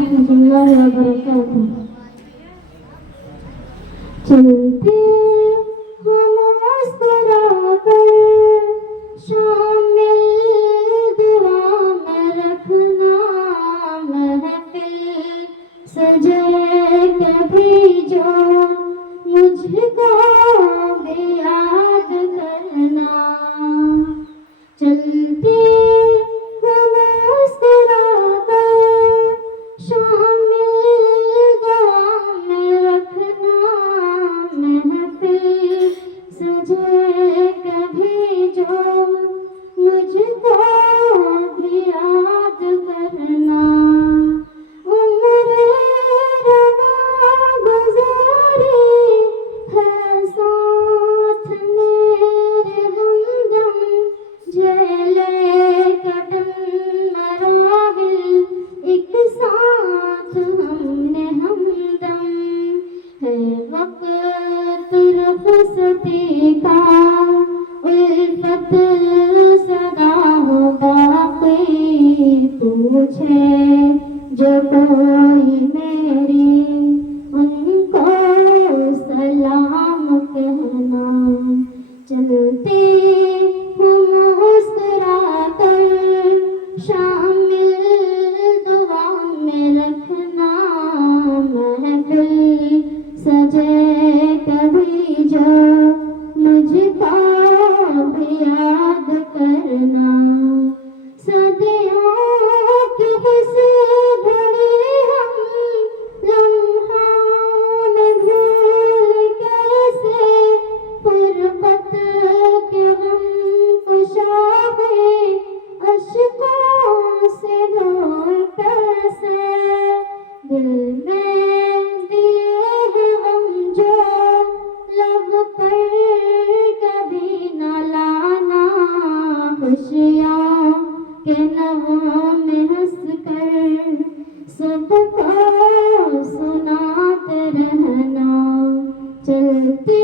रहमतुल्लाहि व बरकातुहू। चलते हम मुस्कुराकर, शामिल दुआ में रखना, महफिल सजे कभी जो मुझको भी याद करना। चलते हम मुस्कुराकर, शामिल दुआ में रखना, महफिल सजे कभी जो मुझको भी याद करना। उम्र रवा गुज़ारी है साथ मेरे हमदम, झेले कदम मराहिल एक साथ हमने हमदम। है वक्त रुख़सती का, उल्फत सदा हो बाक़ी, पूछे जो कोई मेरी उनको सलाम कहना। चलते हम मुस्कुराकर, शामिल दुआ में रखना, महफिल सजे कभी जो मुझको भी याद करना। सदियों की इस घड़ी हम लम्हों में भूल कैसे, फुरक़त के गम कुशाए अश्कों से धोए कैसे। दिल में दिए हैं गम जो लब पर कभी न लाना, खुशियों के नगों में हंसकर सबको सुनाते रहना। चलते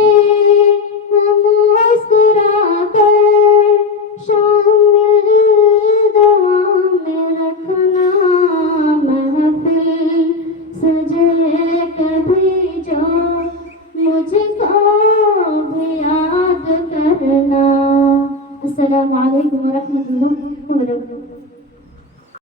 हम मुस्कुराकर, शामिल दुआ में रखना, महफिल सजे कभी जो मुझको भी याद करना। अस्सलामु अलैकुम व रहमतुल्लाहि व बरकातुहू।